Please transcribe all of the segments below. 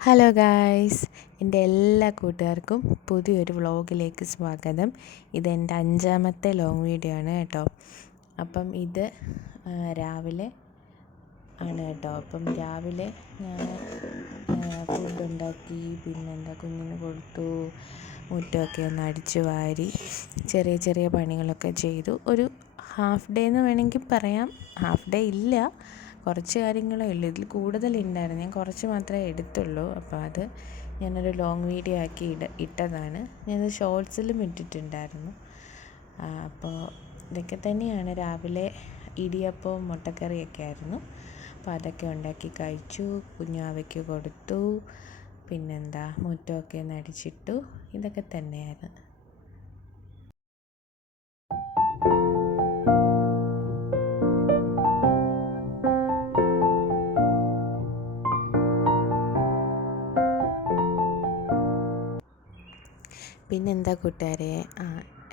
Hello guys, എൻ്റെ എല്ലാ കൂട്ടുകാർക്കും പുതിയൊരു വ്ളോഗിലേക്ക് സ്വാഗതം. ഇതെൻ്റെ 5ാമത്തെ ലോങ് വീഡിയോ ആണ് കേട്ടോ. അപ്പം ഇത് രാവിലെ ആണ് കേട്ടോ. അപ്പം രാവിലെ ഞാൻ ഫുഡ് ഉണ്ടാക്കി, പിന്നെന്താ കുഞ്ഞിന് കൊടുത്തു, മുറ്റമൊക്കെ ഒന്ന് അടിച്ചു വാരി ചെറിയ ചെറിയ പണികളൊക്കെ ചെയ്തു. ഒരു ഹാഫ് ഡേ എന്ന് വേണമെങ്കിൽ പറയാം. ഹാഫ് ഡേ ഇല്ല, കുറച്ച് കാര്യങ്ങളേ ഉള്ളൂ. ഇതിൽ കൂടുതലുണ്ടായിരുന്നു, ഞാൻ കുറച്ച് മാത്രമേ എടുത്തുള്ളൂ. അപ്പോൾ അത് ഞാനൊരു ലോങ് വീഡിയോ ആക്കി ഇട്ടതാണ്. ഞാനത് ഷോർട്സിലും ഇട്ടിട്ടുണ്ടായിരുന്നു. അപ്പോൾ ഇതൊക്കെ തന്നെയാണ്. രാവിലെ ഇടിയപ്പവും മുട്ടക്കറിയൊക്കെ ആയിരുന്നു. അപ്പോൾ അതൊക്കെ ഉണ്ടാക്കി കഴിച്ചു, കുഞ്ഞാവയ്ക്ക് കൊടുത്തു, പിന്നെന്താ മുറ്റമൊക്കെ ഒന്ന് അടിച്ചിട്ടു. ഇതൊക്കെ തന്നെയായിരുന്നു. പിന്നെന്താ കൂട്ടുകാരെ,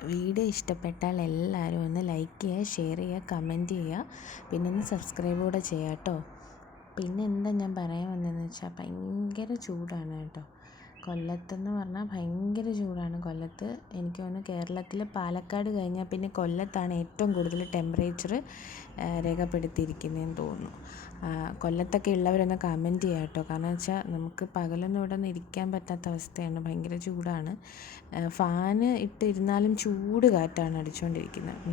വീഡിയോ ഇഷ്ടപ്പെട്ടാൽ എല്ലാവരും ഒന്ന് ലൈക്ക് ചെയ്യുക, ഷെയർ ചെയ്യുക, കമൻറ്റ് ചെയ്യുക, പിന്നെ ഒന്ന് സബ്സ്ക്രൈബ് കൂടെ ചെയ്യുക കേട്ടോ. പിന്നെ എന്താ ഞാൻ പറയാൻ വന്നതെന്ന് വെച്ചാൽ ഭയങ്കര ചൂടാണ് കേട്ടോ. കൊല്ലത്തെന്ന് പറഞ്ഞാൽ ഭയങ്കര ചൂടാണ്. കൊല്ലത്ത് എനിക്ക് തോന്നുന്നു കേരളത്തിൽ പാലക്കാട് കഴിഞ്ഞാൽ പിന്നെ കൊല്ലത്താണ് ഏറ്റവും കൂടുതൽ ടെമ്പറേച്ചർ രേഖപ്പെടുത്തിയിരിക്കുന്നതെന്ന് തോന്നുന്നു. കൊല്ലത്തൊക്കെ ഉള്ളവരൊന്ന് കമൻറ്റ് ചെയ്യുക കേട്ടോ. കാരണം വെച്ചാൽ നമുക്ക് പകലൊന്നും ഇവിടെ നിന്ന് ഇരിക്കാൻ പറ്റാത്ത അവസ്ഥയാണ്, ഭയങ്കര ചൂടാണ്. ഫാന് ഇട്ടിരുന്നാലും ചൂട് കാറ്റാണ് അടിച്ചുകൊണ്ടിരിക്കുന്നത്.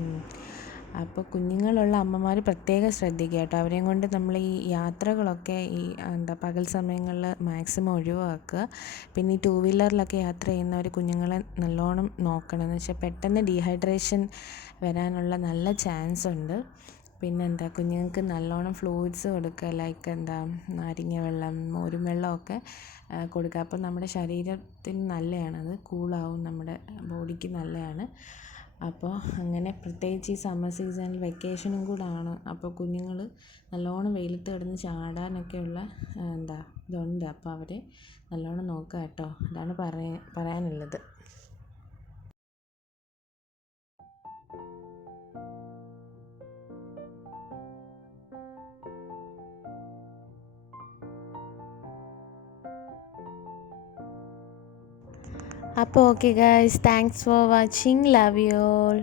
അപ്പോൾ കുഞ്ഞുങ്ങളുള്ള അമ്മമാർ പ്രത്യേകം ശ്രദ്ധിക്കുക കേട്ടോ. അവരെയും കൊണ്ട് നമ്മൾ ഈ യാത്രകളൊക്കെ പകൽ സമയങ്ങളിൽ മാക്സിമം ഒഴിവാക്കുക. പിന്നെ ഈ 2 വീലറിലൊക്കെ യാത്ര ചെയ്യുന്നവർ കുഞ്ഞുങ്ങളെ നല്ലോണം നോക്കണം. എന്ന് വെച്ചാൽ പെട്ടെന്ന് ഡീഹൈഡ്രേഷൻ വരാനുള്ള നല്ല ചാൻസ് ഉണ്ട്. പിന്നെന്താ കുഞ്ഞുങ്ങൾക്ക് നല്ലോണം ഫ്ലൂയിഡ്സ് കൊടുക്കുക, ലൈക്ക് നാരങ്ങ വെള്ളം, മോരും വെള്ളമൊക്കെ കൊടുക്കുക. അപ്പം നമ്മുടെ ശരീരത്തിന് നല്ലതാണത്, കൂളാവും, നമ്മുടെ ബോഡിക്ക് നല്ലതാണ്. അപ്പോൾ അങ്ങനെ പ്രത്യേകിച്ച് ഈ സമ്മർ സീസണിൽ വെക്കേഷനും കൂടെ ആണ്. അപ്പോൾ കുഞ്ഞുങ്ങൾ നല്ലോണം വെയിലത്ത് കിടന്ന് ചാടാനൊക്കെയുള്ള ഇതുണ്ട്. അപ്പോൾ അവരെ നല്ലോണം നോക്കുക കേട്ടോ. അതാണ് പറയാനുള്ളത്. അപ്പോൾ okay guys, thanks for watching, love you all.